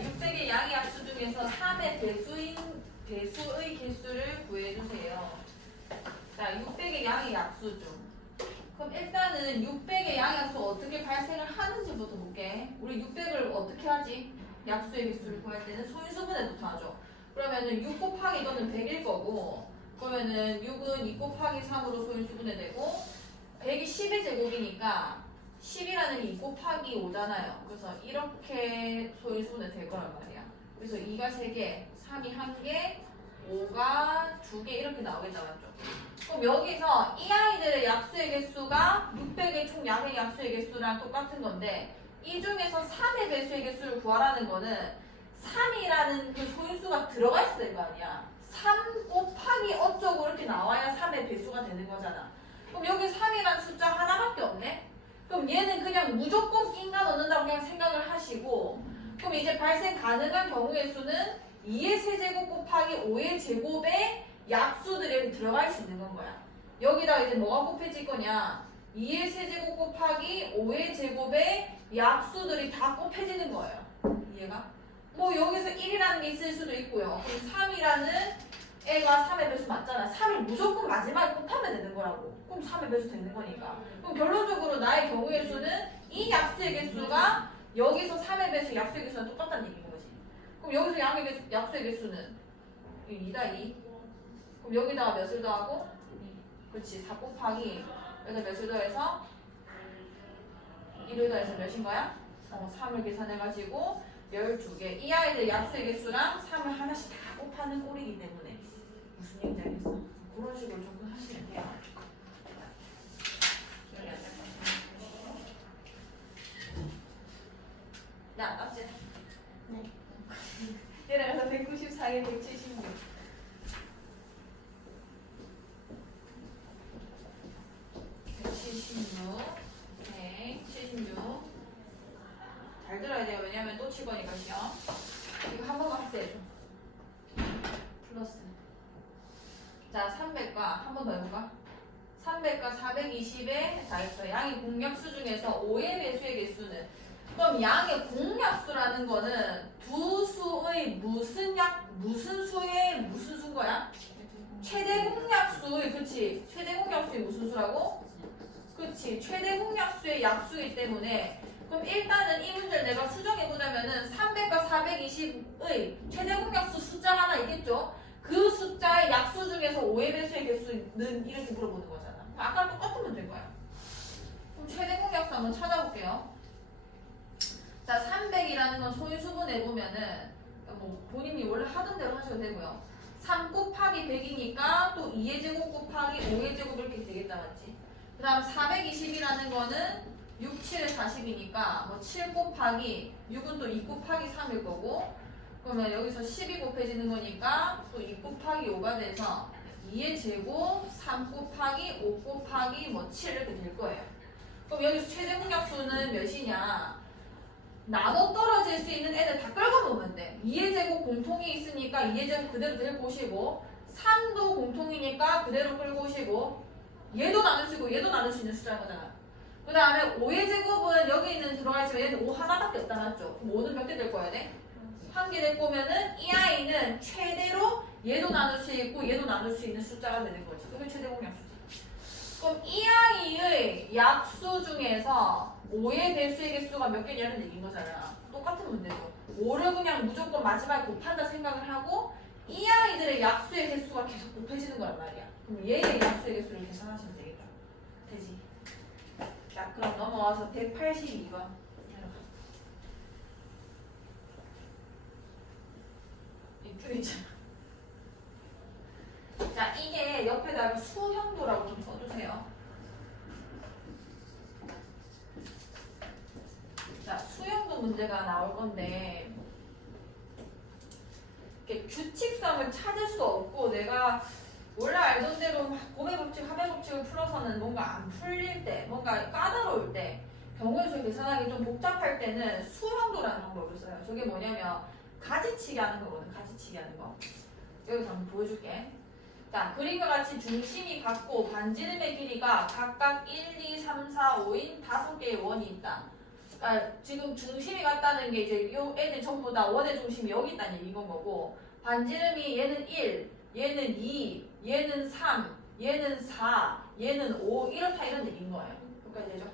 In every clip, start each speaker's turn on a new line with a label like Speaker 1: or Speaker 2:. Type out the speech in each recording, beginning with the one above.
Speaker 1: 600의 양의 약수 중에서 3의 배수인 배수의 개수를 구해주세요. 자, 600의 양의 약수 중. 그럼 일단은 600의 양약수 어떻게 발생을 하는지부터 볼게. 우리 600을 어떻게 하지? 약수의 개수를 구할 때는 소인수분해부터 하죠. 그러면은 6 곱하기 이거는 100일 거고, 그러면은 6은 2 곱하기 3으로 소인수분해 되고, 100이 10의 제곱이니까 10이라는 게2 곱하기 5잖아요. 그래서 이렇게 소인수분해 될 거란 말이야. 그래서 2가 3개, 3이 1개, 5가 2개 이렇게 나오겠다 맞죠? 그럼 여기서 이 아이들의 약수의 개수가 600의 총 양의 약수의 개수랑 똑같은 건데 이 중에서 3의 배수의 개수를 구하라는 거는 3이라는 그 소인수가 들어가 있어야 될 거 아니야. 3 곱하기 어쩌고 이렇게 나와야 3의 배수가 되는 거잖아. 그럼 여기 3이라는 숫자 하나밖에 없네? 그럼 얘는 그냥 무조건 낀가 넣는다고 그냥 생각을 하시고 그럼 이제 발생 가능한 경우의 수는 2의 세제곱 곱하기 5의 제곱에 약수들이 들어갈 수 있는 건 거야. 여기다 이제 뭐가 곱해질 거냐? 2의 세제곱 곱하기 5의 제곱에 약수들이 다 곱해지는 거예요. 이해가? 뭐 여기서 1이라는 게 있을 수도 있고요. 그리고 3이라는 애가 3의 배수 맞잖아. 3을 무조건 마지막에 곱하면 되는 거라고. 그럼 3의 배수 되는 거니까. 그럼 결론적으로 나의 경우의 수는 이 약수의 개수가 여기서 3의 배수, 약수의 개수랑 똑같다는 얘기인 거지. 그럼 여기서 양의 개수, 약수의 개수는 2다 2. 그럼 여기다가 몇을 더하고? 2. 그렇지. 4 곱하기 여기다 몇을 더해서 1을 더해서 몇인 거야? 어, 3을 계산해가지고 12개. 이 아이들 약수의 개수랑 3을 하나씩 다 곱하는 꼴이기 때문에 무슨 얘기인지 알겠어? 그런 식으로 접근하시면 돼요. 기억이 안 날 것 같아. 야, 납세.
Speaker 2: 네.
Speaker 1: 내려가서 194에 176. 오케이, 76. 잘 들어야 돼요. 왜냐면 또칠 거니까 시험. 이거 한 번만 할때 해줘. 플러스. 자, 300과 한 번 더 해볼까? 300과 420에 다 했어. 양의 공약수 중에서 5의 배수의 개수는 그럼 양의 공약수라는 거는 두 수의 무슨 약 무슨 수의 무슨 수인 거야? 최대 공약수의 그치 최대 공약수의 무슨 수라고? 그치 최대 공약수의 약수이기 때문에 그럼 일단은 이 문제를 내가 수정해 보자면은 300과 420의 최대 공약수 숫자가 하나 있겠죠? 그 숫자의 약수 중에서 5의 배수의 개수는 이렇게 물어보는 거잖아. 아까 똑같은 문제인 거야. 그럼 최대 공약수 한번 찾아볼게요. 자, 300이라는 건 소인수분 내보면은 뭐 본인이 원래 하던 대로 하셔도 되고요. 3 곱하기 100이니까 또 2의 제곱 곱하기 5의 제곱 이렇게 되겠다 맞지? 그 다음 420이라는 거는 6, 7에 40이니까 뭐 7 곱하기 6은 또 2 곱하기 3일 거고 그러면 여기서 10이 곱해지는 거니까 또 2 곱하기 5가 돼서 2의 제곱 3 곱하기 5 곱하기 뭐 7 이렇게 될 거예요. 그럼 여기서 최대 공약수는 몇이냐? 나눠 떨어질 수 있는 애들 다 끌고 놓으면 돼. 2의 제곱 공통이 있으니까 2의 제곱 그대로 들고 오시고 3도 공통이니까 그대로 끌고 오시고 얘도 나눌 수 있고 얘도 나눌 수 있는 숫자인 거잖아. 그 다음에 5의 제곱은 여기 있는 들어가 있지만 얘는 5 하나밖에 없다 맞죠? 그럼 5는 몇 개 될 거야 돼? 한 개 될 거면은 이 아이는 최대로 얘도 나눌 수 있고 얘도 나눌 수 있는 숫자가 되는 거지. 그게 최대 공약수지. 그럼 이 아이의 약수 중에서 5의 배수의 개수가 몇 개냐는 얘기인 거잖아. 똑같은 문제죠. 5를 그냥 무조건 마지막에 곱한다 생각을 하고 이 아이들의 약수의 개수가 계속 곱해지는 거란 말이야. 그럼 얘의 약수의 개수를 계산하시면. 되지. 자, 그럼 넘어와서 182번. 이쪽 있잖아. 자, 이게 옆에다가 수형도라고 좀 써주세요. 자, 수형도 문제가 나올 건데, 이렇게 규칙성을 찾을 수 없고, 내가 원래 알던 대로 막 고배 법칙, 하배 법칙을 풀어서는 뭔가 안 풀릴 때, 뭔가 까다로울 때, 경우의 계산하기 좀 복잡할 때는 수형도라는 방법을 써요. 저게 뭐냐면, 가지치기 하는 거거든, 가지치기 하는 거. 여기서 한번 보여줄게. 자, 그림과 같이 중심이 같고 반지름의 길이가 각각 1, 2, 3, 4, 5인 5개의 원이 있다. 아, 지금 중심이 같다는 게 이제 요 애들 전부 다 원의 중심이 여기 있다는 얘기인 거고 반지름이 얘는 1, 얘는 2, 얘는 3, 얘는 4, 얘는 5 이렇다 이런 얘기인 거예요. 여기까지 되죠?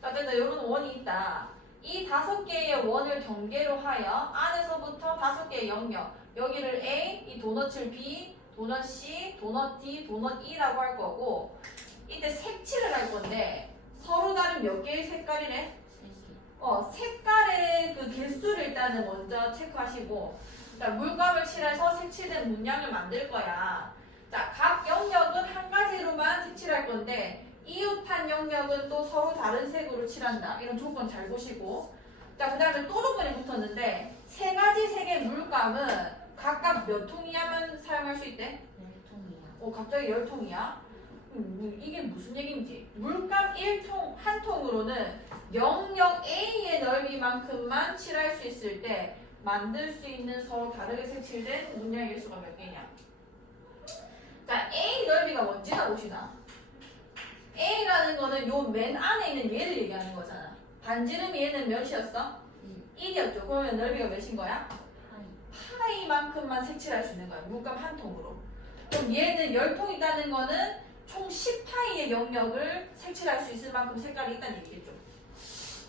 Speaker 1: 자, 어쨌든 이런 원이 있다. 이 다섯 개의 원을 경계로 하여 안에서부터 다섯 개의 영역 여기를 A, 이 도넛을 B, 도넛 C, 도넛 D, 도넛 E라고 할 거고 이때 색칠을 할 건데 서로 다른 몇 개의 색깔이네? 어, 색깔의 그 개수를 일단은 먼저 체크하시고 자, 물감을 칠해서 색칠된 문양을 만들 거야. 자, 각 영역은 한 가지로만 색칠할 건데 이웃한 영역은 또 서로 다른 색으로 칠한다. 이런 조건 잘 보시고 자, 그 다음에 또 조건이 붙었는데 세 가지 색의 물감은 각각 몇 통이야만 사용할 수 있대? 어, 갑자기 열 통이야? 음, 뭐 이게 무슨 얘기인지. 물감 1통, 한 통으로는 영역 A의 넓이만큼만 칠할 수 있을 때 만들 수 있는 서로 다르게 색칠된 문양의 개수가 몇 개냐? 자, A 넓이가 뭔지가 보시나? A라는 거는 요 맨 안에 있는 얘를 얘기하는 거잖아. 반지름이 얘는 몇이었어? 1이었죠. 그러면 넓이가 몇인 거야? 파이만큼만 색칠할 수 있는 거야. 물감 한 통으로. 그럼 얘는 열통 있다는 거는 총 10파이의 영역을 색칠할 수 있을 만큼 색깔이 있다는 얘기겠죠.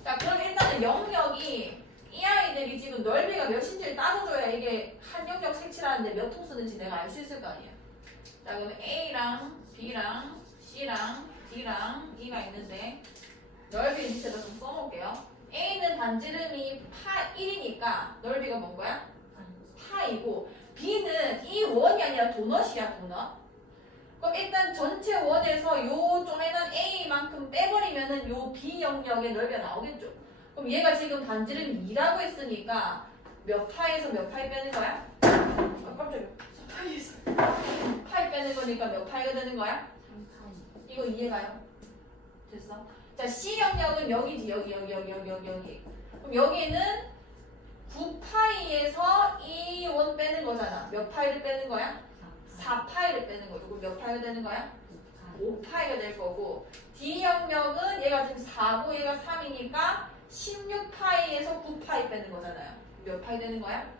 Speaker 1: 자, 그럼 일단은 영역이 이 아이들이 지금 넓이가 몇인지를 따져줘야 이게 한 영역 색칠하는데 몇 통 쓰는지 내가 알 수 있을 거 아니야. 자, 그럼 A랑 B랑 C랑 D랑 E가 있는데 넓이를 밑에다 좀 써놓을게요. A는 반지름이 파 1이니까 넓이가 뭔 거야? 파이고 B는 이 원이 아니라 도넛이야 도넛. 그럼 일단 전체 원에서 요 쪼매난 A만큼 빼버리면은 요 B 영역의 넓이가 나오겠죠. 그럼 얘가 지금 반지름이 2라고 했으니까 몇 파에서 몇 파이 빼는 거야? 아 깜짝이야. 파이 빼는 거니까 몇 파이가 되는 거야? 이거 이해가요? 됐어? 자 C 영역은 여기지 여기 여기 여기 여기 여기 여기. 그럼 여기는 9파이에서 이원 빼는 거잖아. 몇 파이를 빼는 거야? 4파이를 빼는 거죠. 그럼 몇 파이가 되는 거야? 5파이가 될 거고 D 영역은 얘가 지금 4고 얘가 3이니까 16파이에서 9파이 빼는 거잖아요. 몇 파이 되는 거야?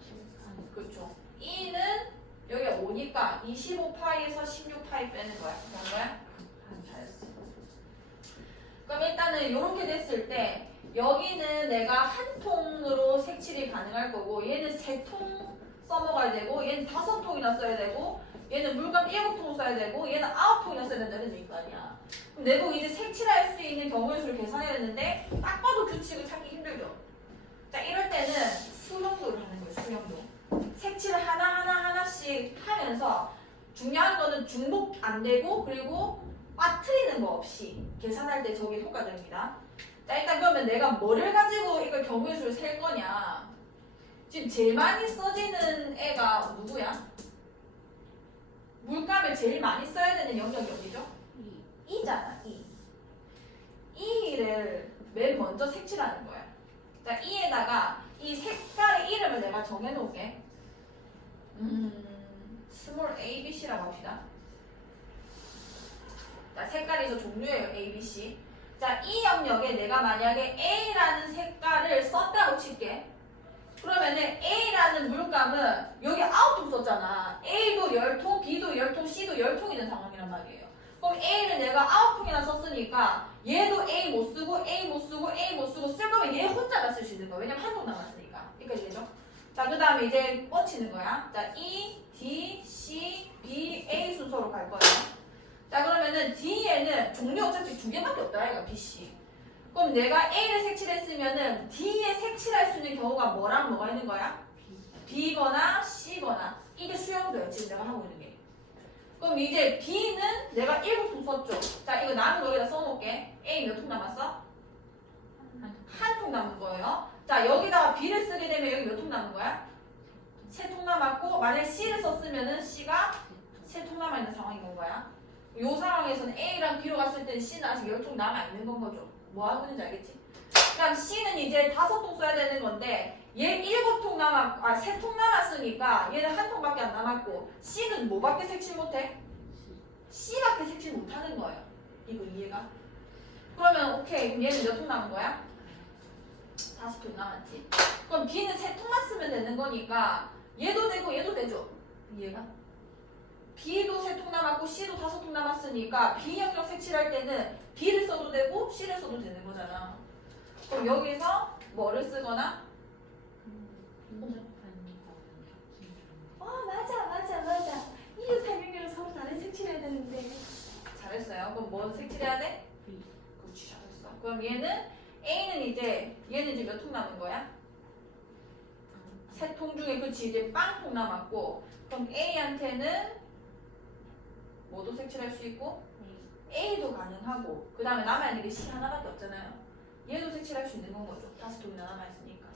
Speaker 1: 그렇죠. E는 여기가 5니까 25파이에서 16파이 빼는 거야. 그런 거야? 그럼 일단은 이렇게 됐을 때 여기는 내가 한 통으로 색칠이 가능할 거고 얘는 세 통 써먹어야 되고 얘는 다섯 통이나 써야 되고 얘는 물감 일곱 통 써야 되고 얘는 아홉 통이나 써야 된다는 얘기 아니야. 그럼 내가 이제 색칠할 수 있는 경우의 수를 계산해야 되는데 딱 봐도 규칙을 찾기 힘들죠. 자 이럴 때는 수영도를 하는 거예요. 수영도. 색칠을 하나 하나 하나씩 하면서 중요한 거는 중복 안 되고 그리고 빠트리는 거 없이 계산할 때 저게 효과됩니다. 자 일단 그러면 내가 뭐를 가지고 이걸 경우의 수를 셀 거냐? 지금 제일 많이 써지는 애가 누구야? 물감을 제일 많이 써야 되는 영역이 어디죠? 이잖아, 이. 이를 맨 먼저 색칠하는 거야. 자, 이에다가 이 색깔의 이름을 내가 정해놓을게. 음, 스몰 A, B, C라고 합시다. 자, 색깔이 저 종류예요, A, B, C. 자, 이 영역에 내가 만약에 A라는 색깔을 썼다고 칠게. 그러면은 A라는 물감은 여기 아홉 통 썼잖아. A도 열 통, B도 열 통, C도 열 통이 된 상황이란 말이에요. 그럼 A를 내가 아홉 통이나 썼으니까 얘도 A 못 쓰고 A 못 쓰고 A 못 쓰고 쓸 거면 얘 혼자만 쓸 수 있는 거야. 왜냐면 한 통 남았으니까. 여기까지 되죠? 자, 그 다음에 이제 뻗치는 거야. 자, E, D, C, B, A 순서로 갈 거예요. 자, 그러면은 D에는 종류 어차피 두 개밖에 없다. 얘가 B, C. 그럼 내가 A를 색칠했으면은 D에 색칠할 수 있는 경우가 뭐랑 뭐가 있는 거야? B거나 C거나 이게 수영도예요. 지금 내가 하고 있는 게. 그럼 이제 B는 내가 1통 썼죠. 자, 이거 남은 거 여기다 써놓을게. A 몇 통 남았어? 한 통 남은 거예요. 자, 여기다가 B를 쓰게 되면 여기 몇 통 남은 거야? 세 통 남았고, 만약에 C를 썼으면은 C가 세 통 남아있는 상황인 건 거야. 요 상황에서는 A랑 B로 갔을 때는 C는 아직 열통 남아있는 건 거죠. 뭐 하고 있는지 알겠지? 그럼 C는 이제 다섯 통 써야 되는 건데 얘 일곱 통 남았, 아, 세 통 남았으니까 얘는 한 통밖에 안 남았고 C는 뭐밖에 색칠 못해? C밖에 색칠 못하는 거예요. 이거 이해가? 그러면 오케이, 얘는 몇 통 남은 거야? 다섯 통 남았지. 그럼 B는 세 통만 쓰면 되는 거니까 얘도 되고 얘도 되죠. 이해가? B도 세 통 남았고 C도 다섯 통 남았으니까 B 영역 색칠할 때는 B를 써도 되고 C를 써도 되는 거잖아. 그럼 여기서 뭐를 쓰거나
Speaker 2: 아 맞아 맞아 맞아 이유 설명으로 서로 다른 색칠해야 되는데
Speaker 1: 잘했어요. 그럼 뭐 색칠해야 돼?
Speaker 2: B.
Speaker 1: 그렇지 잘했어. 그럼 얘는 A는 이제 얘는 이제 몇 통 남은 거야? 세 통 중에 그치 이제 빵통 남았고 그럼 A한테는 뭐도 색칠할 수 있고 A도 가능하고 그 다음에 남아 있는 게 C 하나밖에 없잖아요. 얘도 색칠할 수 있는 건 거죠. 다섯 통이나 남아 있으니까.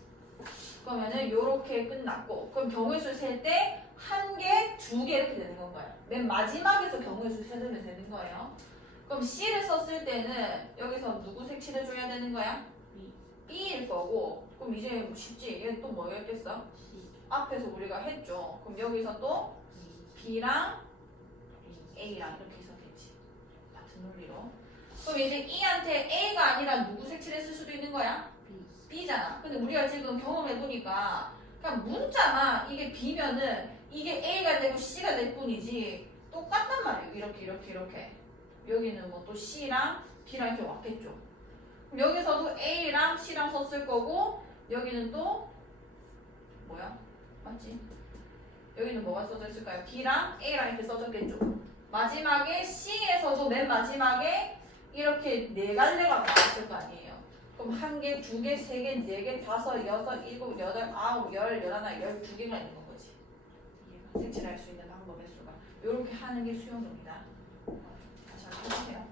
Speaker 1: 그러면은 요렇게 끝났고 그럼 경우의 수를 셀때 한 개, 두 개 이렇게 되는 건가요? 맨 마지막에서 경우의 수를 세면 되는 거예요. 그럼 C를 썼을 때는 여기서 누구 색칠해 줘야 되는 거야?
Speaker 2: B.
Speaker 1: B일 거고 그럼 이제 쉽지. 얘는 또 뭐였겠어?
Speaker 2: C
Speaker 1: 앞에서 우리가 했죠. 그럼 여기서 또 B랑 A랑 이렇게 해서 되지. 같은 논리로. 그럼 이제 E한테 A가 아니라 누구 색칠했을 수도 있는 거야?
Speaker 2: B
Speaker 1: B잖아. 근데 우리가 지금 경험해 보니까 그냥 문자만 이게 B면은 이게 A가 되고 C가 될 뿐이지 똑같단 말이에요. 이렇게 이렇게 이렇게. 여기는 뭐 또 C랑 B랑 이렇게 왔겠죠. 여기서도 A랑 C랑 썼을 거고 여기는 또 뭐야? 맞지? 여기는 뭐가 써져 있을까요? B랑 A랑 이렇게 써졌겠죠. 마지막에 C에서도 맨 마지막에 이렇게 네 갈래가 나왔을 거 아니에요. 그럼 한 개, 두 개, 세 개, 네 개, 다섯, 여섯, 일곱, 여덟, 아홉, 열, 열하나, 열두 개가 있는 건 거지. 색칠할 수 있는 방법의 수가. 이렇게 하는 게 수영입니다. 해보세요.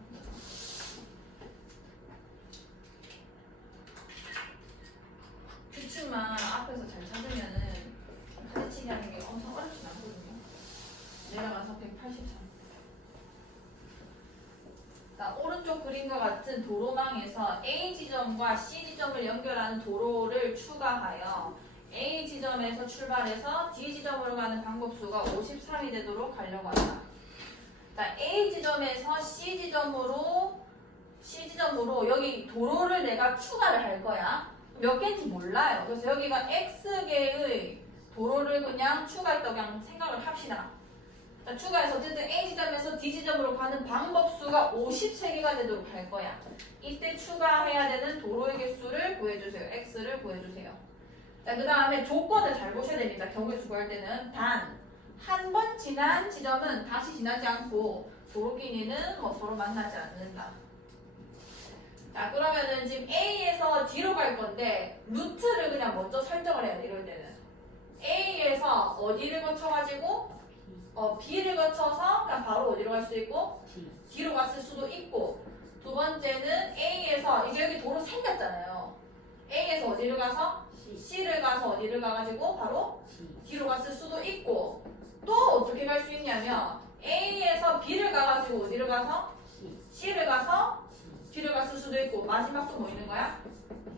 Speaker 1: 규칙만 앞에서 잘 찾으면은 가르치기 하는 게 엄청 어렵진 않거든요. 내려가서 183. 자, 오른쪽 그림과 같은 도로망에서 A 지점과 C 지점을 연결하는 도로를 추가하여 A 지점에서 출발해서 D 지점으로 가는 방법수가 53이 되도록 가려고 한다. 자, A 지점에서 C 지점으로 C 지점으로 여기 도로를 내가 추가를 할 거야. 몇 개인지 몰라요. 그래서 여기가 X 개의 도로를 그냥 추가했다고 그냥 생각을 합시다. 자, 추가해서 어쨌든 A 지점에서 D 지점으로 가는 방법 수가 53개가 되도록 할 거야. 이때 추가해야 되는 도로의 개수를 구해주세요. X를 구해주세요. 자, 그 다음에 조건을 잘 보셔야 됩니다. 경우의 수 구할 때는 단, 한 번 지난 지점은 다시 지나지 않고 도로끼리는 뭐 서로 만나지 않는다. 자, 그러면은 지금 A에서 D로 갈 건데 루트를 그냥 먼저 설정을 해야 돼, 이럴 때는. A에서 어디를 거쳐가지고 어, B를 거쳐서 그냥 바로 어디로 갈 수 있고 D로 갔을 수도 있고 두 번째는 A에서 이제 여기 도로 생겼잖아요. A에서 어디로 가서
Speaker 2: C
Speaker 1: C를 가서 어디를 가가지고 바로 D로 갔을 수도 있고 또 어떻게 갈 수 있냐면 A에서 B를 가가지고 어디를 가서
Speaker 2: C
Speaker 1: C를 가서 D를 갔을 수도 있고 마지막 또 뭐 있는 거야?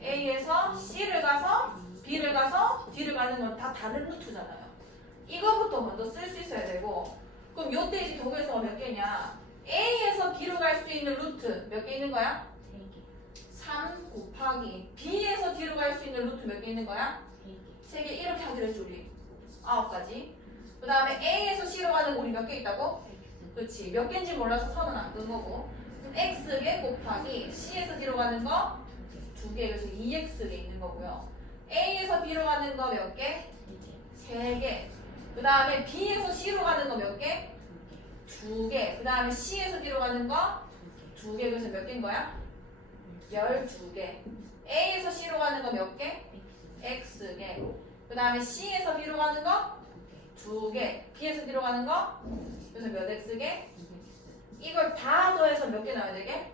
Speaker 1: A에서 C를 가서 B를 가서 D를 가는 건 다 다른 루트잖아요. 이거부터 먼저 쓸 수 있어야 되고 그럼 요때 이제 경우에서가 몇 개냐? A에서 B로 갈 수 있는 루트 몇 개 있는 거야?
Speaker 2: 3개
Speaker 1: 3 곱하기 B에서 D로 갈 수 있는 루트 몇 개 있는 거야?
Speaker 2: 3개
Speaker 1: 3개 이렇게 하기로 했죠 우리 아홉 가지 그 다음에 A에서 C로 가는 우리 몇 개 있다고? 그렇지 몇 개인지 몰라서 선은 안 긋은 거고 X개 곱하기 C에서 D로 가는 거
Speaker 2: 2개
Speaker 1: 두 개, 그래서 2x가 있는 거고요. A에서 B로 가는 거몇 개?
Speaker 2: 3개
Speaker 1: 세 개. 그 다음에 B에서 C로 가는 거 몇 개?
Speaker 2: 2개
Speaker 1: 두 개. 그 다음에 C에서 D로 가는 거
Speaker 2: 2개
Speaker 1: 두 개. 그래서 몇 개인 거야? 열두 개. A에서 C로 가는 거 몇 개?
Speaker 2: X
Speaker 1: X 개. 그 다음에 C에서 B로 가는 거
Speaker 2: 2개
Speaker 1: 두 개. B에서 D로 가는 거 그래서 몇 X 개?
Speaker 2: 2X
Speaker 1: 이걸 다 더해서 몇 개 나와야 되게?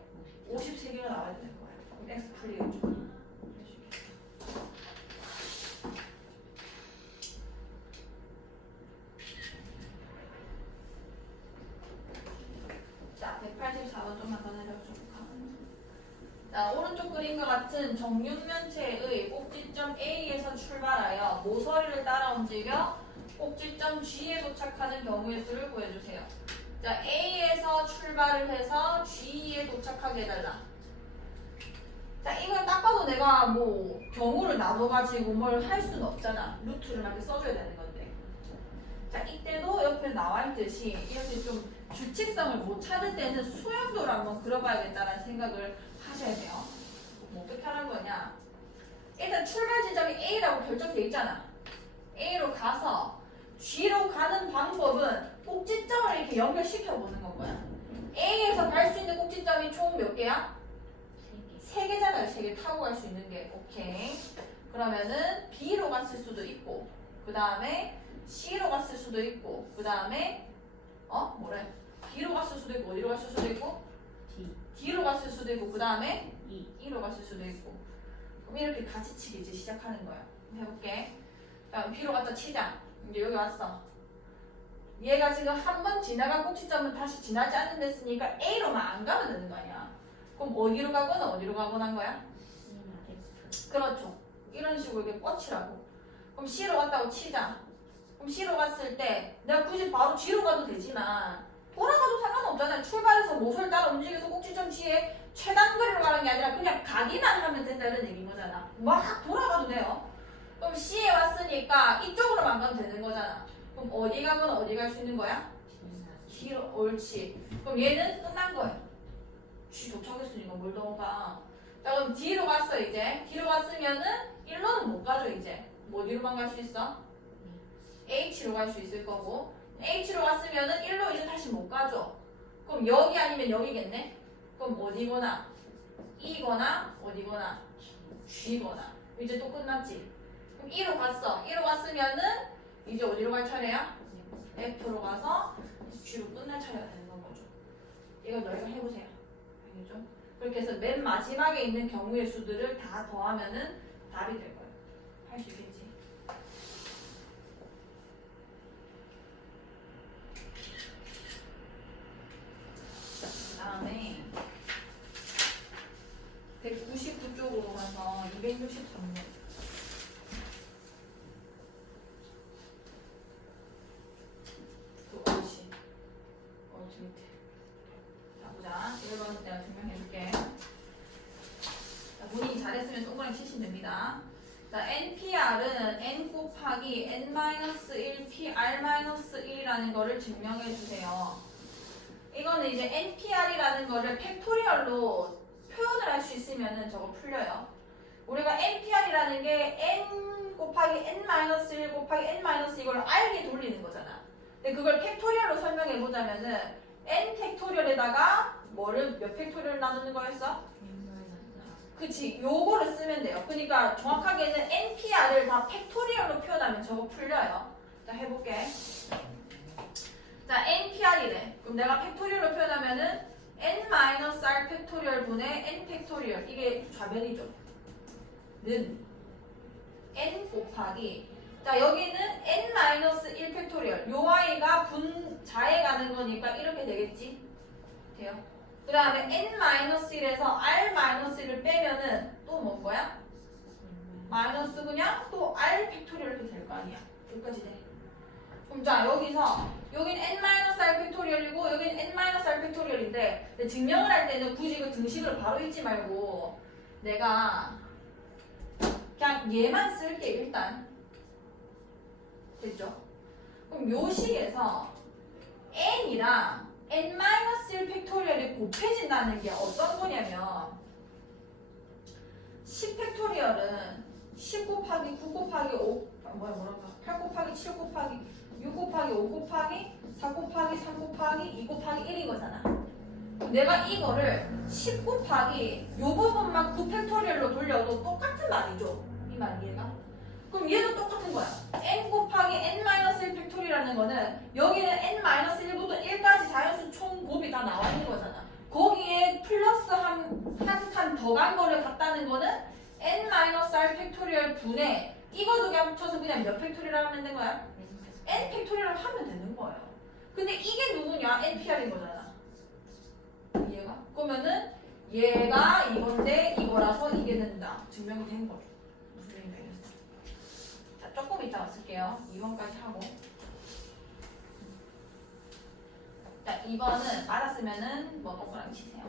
Speaker 1: 53개가 나와야 되는 거야. 그럼 X 풀리겠죠? 자, 184번 좀만 더 내려줄까? 자, 오른쪽 그림과 같은 정육면체의 꼭지점 A에서 출발하여 모서리를 따라 움직여 꼭지점 G에 도착하는 경우의 수를 구해주세요. 자, A에서 출발을 해서 G에 도착하게 해달라. 자, 이걸 딱 봐도 내가 뭐 경우를 나눠가지고 뭘 할 수는 없잖아. 루트를 이렇게 써줘야 되는 건데. 자, 이때도 옆에 나와 있듯이 이렇게 좀 규칙성을 못 찾을 때는 수영도를 한번 그려봐야겠다는 생각을 하셔야 돼요. 뭐 어떻게 하는 거냐? 일단 출발 지점이 A라고 결정돼 있잖아. A로 가서 G로 가는 방법은 꼭지점을 이렇게 연결시켜 보는 건 거야. A에서 갈 수 있는 꼭지점이 총 몇 개야? 세 개잖아요. 세 개 타고 갈 수 있는 게. 오케이. 그러면은 B로 갔을 수도 있고, 그 다음에 C로 갔을 수도 있고, 그 다음에 어 뭐래? D로 갔을 수도 있고, 어디로 갔을 수도 있고,
Speaker 2: D
Speaker 1: D로 갔을 수도 있고, 그 다음에
Speaker 2: E
Speaker 1: E로 갔을 수도 있고. 그럼 이렇게 가지치기 이제 시작하는 거야. 해볼게. 자, B로 갔다 치자. 이제 여기 왔어. 얘가 지금 한 번 지나간 꼭지점은 다시 지나지 않는 데쓰니까 A로만 안 가면 되는 거 아니야. 그럼 어디로 가거나 어디로 가거나 한 거야? 그렇죠. 이런 식으로 이렇게 뻗치라고. 그럼 C로 갔다고 치자. 그럼 C로 갔을 때 내가 굳이 바로 G로 가도 되지만 돌아가도 상관없잖아요. 출발해서 모서를 따라 움직여서 꼭지점 G에 최단 거리로 가는 게 아니라 그냥 가기만 하면 된다는 얘기인 거잖아. 막 돌아가도 돼요. 그럼 C에 왔으니까 이쪽으로만 가면 되는 거잖아. 그럼 어디 가면 어디 갈 수 있는 거야?
Speaker 2: D나
Speaker 1: G로 옳지. 그럼 얘는 끝난 거야. G 도착했으니까 뭘더 가. 자 그럼 D로 갔어 이제. D로 갔으면은 1로는 못 가죠 이제. 뭐 어디로만 갈 수 있어? H로 갈 수 있을 거고. H로 갔으면은 1로 이제 다시 못 가죠. 그럼 여기 아니면 여기겠네. 그럼 어디거나 E거나 어디거나 G거나 이제 또 끝났지. 그럼 2로 갔어. 2로 갔으면은 이제 어디로 갈 차례야? F로 가서 G로 끝날 차례가 되는 건 거죠. 이거 너희가 해보세요. 알겠죠? 그렇게 해서 맨 마지막에 있는 경우의 수들을 다 더하면은 답이 될 거예요. 할 수 있겠지? 그 다음에 199쪽으로 가서 263쪽. 또 옳지. 옳지 밑에. 자 보자. 이걸 봐서 내가 증명해줄게. 자, 잘했으면 동그라미 치시면 됩니다. 자, NPR은 N 곱하기 N-1 PR-1이라는 거를 증명해 주세요. 이거는 이제 NPR이라는 거를 팩토리얼로 표현을 할 수 있으면은 저거 풀려요. 우리가 NPR이라는 게 N 곱하기 N-1 곱하기 N- 이걸 R게 돌리는 거잖아. 근데 그걸 팩토리얼로 설명해 보자면은 N 팩토리얼에다가 뭐를 몇 팩토리얼 나누는 거였어? 그치 요거를 쓰면 돼요. 그러니까 정확하게는 NPR을 다 팩토리얼로 표현하면 저거 풀려요. 자 해볼게. 자 NPR이래. 그럼 내가 팩토리얼로 표현하면은 N-R 팩토리얼 분의 N 팩토리얼. 이게 좌변이죠. 는. N 곱하기. 자 여기는 N-1 팩토리얼. 요 아이가 분자에 가는 거니까 이렇게 되겠지? 돼요 그 다음에 N-1에서 R-1을 빼면은 또 뭔 거야? 마이너스 그냥 또 R 팩토리얼 이렇게 될 거 아니야. 여기까지 돼. 그럼 자 여기서 여긴 N-R 팩토리얼이고 여긴 N-R 팩토리얼인데 증명을 할 때는 굳이 그 등식을 바로 읽지 말고 내가 그냥 얘만 쓸게 일단 됐죠? 그럼 요 식에서 N이랑 N-1 팩토리얼이 곱해진다는 게 어떤 거냐면 10 팩토리얼은 10 곱하기 9 곱하기 5 아, 뭐야 뭐랄까 8 곱하기 7 곱하기 6 곱하기 5 곱하기 4 곱하기 3 곱하기 2 곱하기 1인 거잖아. 내가 이거를 10 곱하기 요 부분만 9 팩토리얼로 돌려도 똑같은 말이죠. 이 말 이해가? 그럼 얘도 똑같은 거야 n 곱하기 n-1 팩토리라는 거는 여기는 n-1부터 1까지 자연수 총 곱이 다 나와 있는 거잖아. 거기에 플러스 한한 칸더 간 거를 갖다는 거는 n-r 팩토리얼 분의 이거 두 개 합쳐서 그냥 몇 팩토리얼 하면 되는 거야? n 팩토리얼 하면 되는 거예요. 근데 이게 누구냐? npr인 거잖아. 이해가? 그러면은 얘가 이건데 이거라서 이게 된다. 증명이 된 거죠. 조금 이따 쓸게요. 2번까지 하고. 자, 2번은 알았으면은 뭐 동그라미 치세요.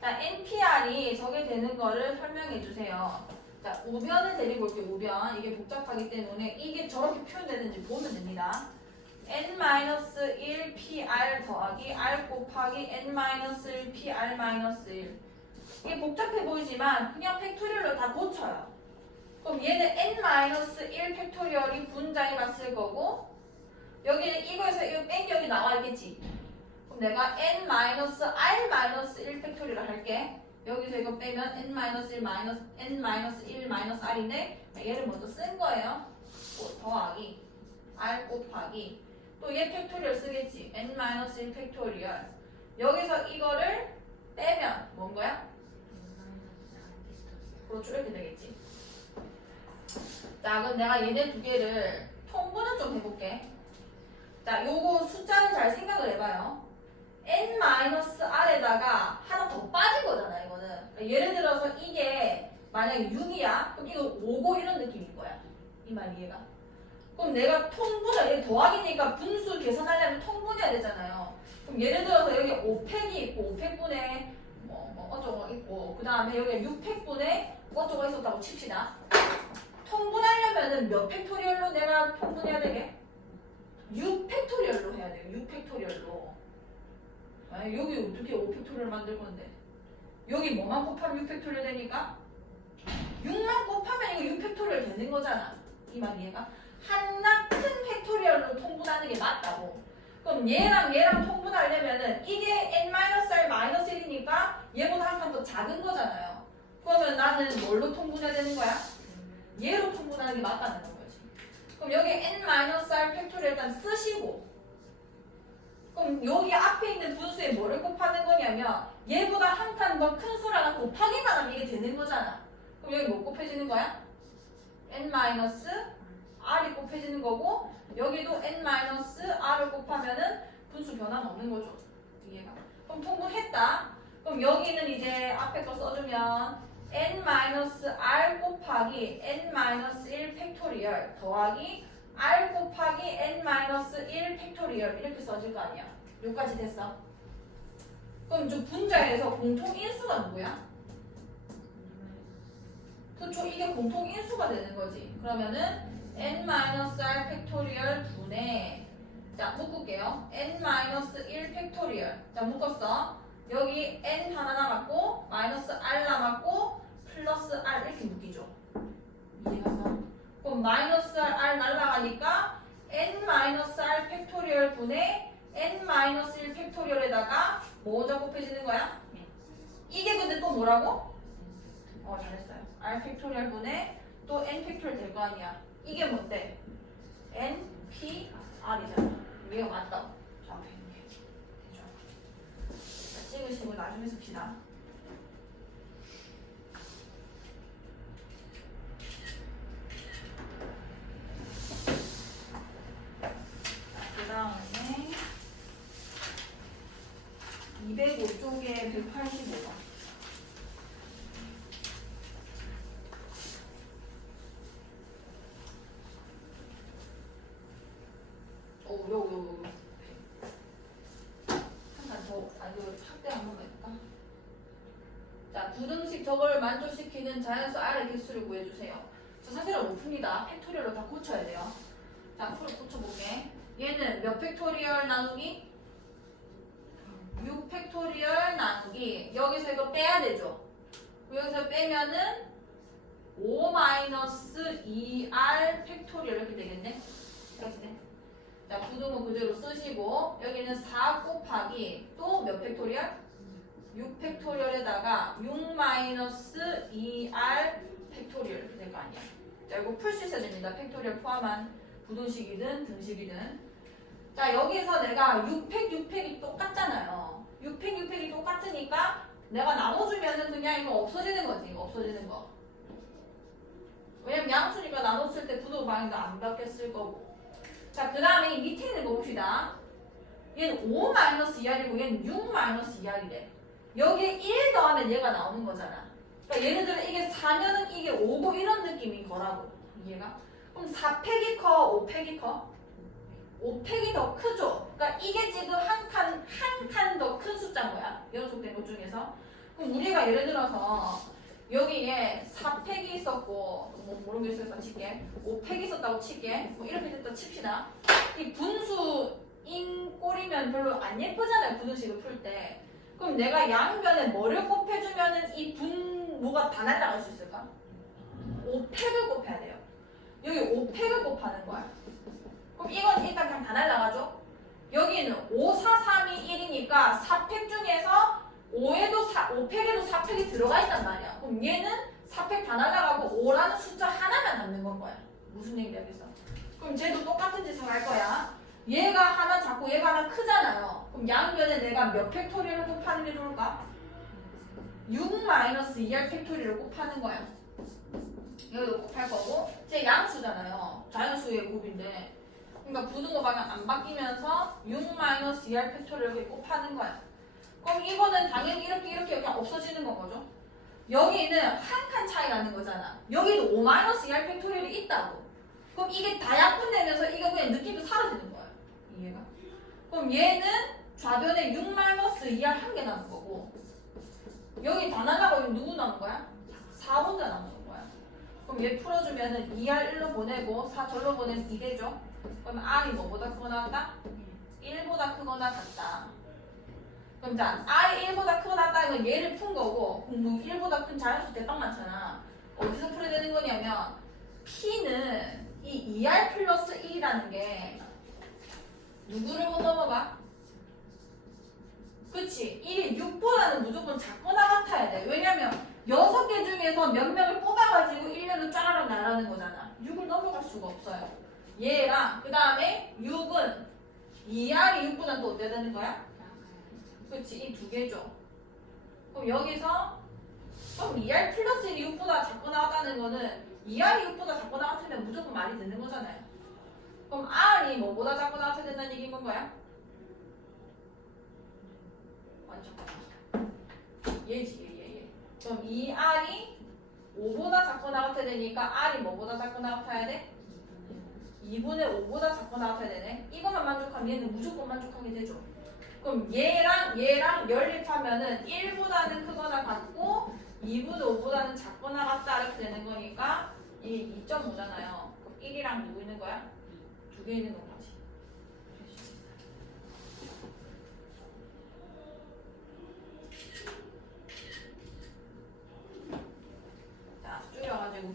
Speaker 1: 자, NPR이 저게 되는 거를 설명해 주세요. 자, 우변을 데리고 올게요. 우변. 이게 복잡하기 때문에 이게 저렇게 표현되는지 보면 됩니다. n-1 PR 더하기 r 곱하기 n-1 PR-1 이게 복잡해 보이지만 그냥 팩토리얼로 다 고쳐요. 그럼 얘는 n-1 팩토리얼이 분자에 맞을 거고 여기는 이거에서 이거 뺀 여기 나와 있겠지. 그럼 내가 n-r-1 팩토리얼 할게. 여기서 이거 빼면 n-1 마이너스 n-1 마이너스 r인데 얘를 먼저 쓴 거예요. 또 더하기 r 곱하기 또 얘 팩토리얼 쓰겠지. n-1 팩토리얼. 여기서 이거를 빼면 뭔 거야? 그렇죠. 이렇게 되겠지. 자, 그럼 내가 얘네 두 개를 통분을 좀 해볼게. 자, 요거 숫자는 잘 생각을 해봐요. n-r에다가 하나 더 빠진 거잖아, 이거는. 그러니까 예를 들어서 이게 만약에 6이야? 그럼 이거 5고 이런 느낌인 거야. 이 말 이해가? 그럼 내가 통분을, 얘 더하기니까 분수 계산하려면 통분해야 되잖아요. 그럼 예를 들어서 여기 5팩이 있고 5팩분에 뭐, 뭐 어쩌고 있고 그 다음에 여기 6팩분에 어쩌고 있었다고 칩시다. 통분하려면은 몇 팩토리얼로 내가 통분해야 되게? 6 팩토리얼로 해야 돼요. 6 팩토리얼로. 아, 여기 어떻게 5 팩토리얼 만들 건데? 여기 뭐만 곱하면 6 팩토리얼 되니까? 6만 곱하면 이거 6 팩토리얼 되는 거잖아. 이 말 이해가? 하나 큰 팩토리얼로 통분하는 게 맞다고. 그럼 얘랑 얘랑 통분하려면은 이게 n-r-1이니까 얘보다 한 칸 더 작은 거잖아요. 그러면 나는 뭘로 통분해야 되는 거야? 얘로 통분하는 게 맞다는 거지. 그럼 여기 n-r 팩토리얼 일단 쓰시고 그럼 여기 앞에 있는 분수에 뭐를 곱하는 거냐면 얘보다 한 칸 더 큰 수랑 곱하기만 하면 이게 되는 거잖아. 그럼 여기 뭐 곱해지는 거야? n-r이 곱해지는 거고 여기도 n-r을 곱하면은 분수 변화는 없는 거죠. 이해가? 그럼 통분했다. 그럼 여기는 이제 앞에 거 써주면 n-r 곱하기 n-1 팩토리얼 더하기 r 곱하기 n-1 팩토리얼 이렇게 써질 거 아니야. 여기까지 됐어. 그럼 저 분자에서 공통 인수가 누구야? 그쵸 이게 공통 인수가 되는 거지. 그러면은 n-r 팩토리얼 분의 자 묶을게요. n-1 팩토리얼 자 묶었어. 여기 n 하나 남았고 마이너스 r 남았고 플러스 r 이렇게 묶이죠. 이해가서? 그럼 마이너스 r 날라가니까 n-r 팩토리얼 분의 n-1 팩토리얼에다가 뭐자 곱해지는 거야? 이게 근데 또 뭐라고? 어 잘했어요. r 팩토리얼 분의 또 n 팩토리얼 될 거 아니야. 이게 뭔데? n p r이잖아. 얘가 맞다. 저 앞에 있는 게. 자, 찍으시고 나중에 씁시다. 그 다음에 205쪽에 185번. 오, 요, 요, 요. 한칸 더, 아, 이거 확대 한 번만 해볼까? 자, 부등식 저걸 만족시키는 자연수 R의 개수를 구해주세요. 저 사실은 못 풉니다. 팩토리얼로 다 고쳐야 돼요. 자, 풀어 고쳐볼게. 얘는 몇 팩토리얼 나누기? 6 팩토리얼 나누기. 여기서 이거 빼야 되죠? 여기서 빼면은 5 마이너스 2R 팩토리얼 이렇게 되겠네? 돼. 자, 부등호 그대로 쓰시고 여기는 4 곱하기 또 몇 팩토리얼? 6 팩토리얼에다가 6 마이너스 2R 팩토리얼 될 거 아니야. 자, 이거 풀 수 있어야 됩니다. 팩토리얼 포함한 부등식이든 등식이든. 자, 여기서 내가 6팩, 6팩이 똑같잖아요. 6팩, 6팩이 똑같으니까 내가 나눠주면은 그냥 이거 없어지는 거지. 이거 없어지는 거. 왜냐면 양수니까 나눴을 때 부도 방향도 안 바뀌었을 거고. 자, 그 다음에 이 밑에 있는 거 봅시다. 얘는 5 마이너스 2R이고 얘는 6 마이너스 2R이래. 여기에 1 더하면 얘가 나오는 거잖아. 그러니까 예를 들어 이게 4면은 이게 5고 이런 느낌인 거라고. 이해가? 그럼 4팩이 커, 5팩이 커? 5팩이 더 크죠? 그러니까 이게 지금 한 칸, 한 칸 더 큰 숫자인 거야. 연속된 것 중에서. 그럼 우리가 예를 들어서 여기에 4팩이 있었고 뭐 모르겠어요 칠게 5팩이 있었다고 칠게 뭐 이렇게 됐다 칩시다 이 분수인 꼴이면 별로 안 예쁘잖아요 분수식을 풀 때 그럼 내가 양변에 뭐를 곱해주면은 이 분모가 다 날아갈 수 있을까? 5팩을 곱해야 돼요 여기 5팩을 곱하는 거야 그럼 이건 일단 그냥 다 날아가죠 여기는 5, 4, 3이 1이니까 4팩 중에서 5에도 4, 5팩에도 4팩이 들어가 있단 말이야. 그럼 얘는 4팩 다 날아가고 5라는 숫자 하나만 남는 건 거야. 무슨 얘기야, 그래서? 그럼 쟤도 똑같은 짓을 할 거야. 얘가 하나 작고 얘가 하나 크잖아요. 그럼 양변에 내가 몇 팩토리를 곱하는 게 좋을까? 6 마이너스 2할 팩토리를 곱하는 거야. 여기도 곱할 거고, 쟤 양수잖아요. 자연수의 곱인데. 그러니까 부등호 방향 안 바뀌면서 6 마이너스 2할 팩토리를 곱하는 거야. 그럼 이거는 당연히 이렇게 이렇게 그냥 없어지는 건 거죠. 여기는 한 칸 차이 나는 거잖아. 여기도 5 마이너스 2할 팩토리얼이 있다고. 그럼 이게 다 약분되면서 이거 그냥 느낌도 사라지는 거야. 이해가? 그럼 얘는 좌변에 6 마이너스 2할 한개 남은 거고 여기 다 날라가고 누구 남은 거야? 4 혼자 남은 거야. 그럼 얘 풀어주면은 2할 1로 보내고 4 절로 보내면 2 되죠? 그럼 R이 뭐보다 크거나 같다? 1보다 크거나 같다. 그럼 자, R이 1보다 크거나 같다는 건 얘를 푼 거고 공부 1보다 큰 자연수 대딱 많잖아. 어디서 풀어야 되는 거냐면 P는 이 2R 플러스 1이라는 게 누구를 못 넘어가? 그치? 1이 6보다는 무조건 작거나 같아야 돼. 왜냐면 6개 중에서 몇 명을 뽑아가지고 1년을 짜라락 나라는 거잖아. 6을 넘어갈 수가 없어요. 얘랑 그 다음에 6은 2R이 6보다 또 어때야 되는 거야? 그치? 이 두 개죠. 그럼 여기서 그럼 2R 플러스 1이 6보다 작거나 같다는 거는 2R이 6보다 작거나 같으면 무조건 말이 되는 거잖아요. 그럼 R이 뭐보다 작거나 같아야 된다는 얘기인 건 거야? 완전 얘지 얘 얘, 얘. 그럼 이 R이 5보다 작거나 같아야 되니까 R이 뭐보다 작거나 같아야 돼? 2분의 5보다 작거나 같아야 되네. 이것만 만족하면 얘는 무조건 만족하게 되죠. 그럼 얘랑 얘랑 연립하면은 1보다는 크거나 같고 2분의 5보다는 작거나 같다 이렇게 되는 거니까 이 2.5잖아요. 그럼 1이랑 누구 있는 거야? 그게 있는 건 아직. 딱 줄여가지고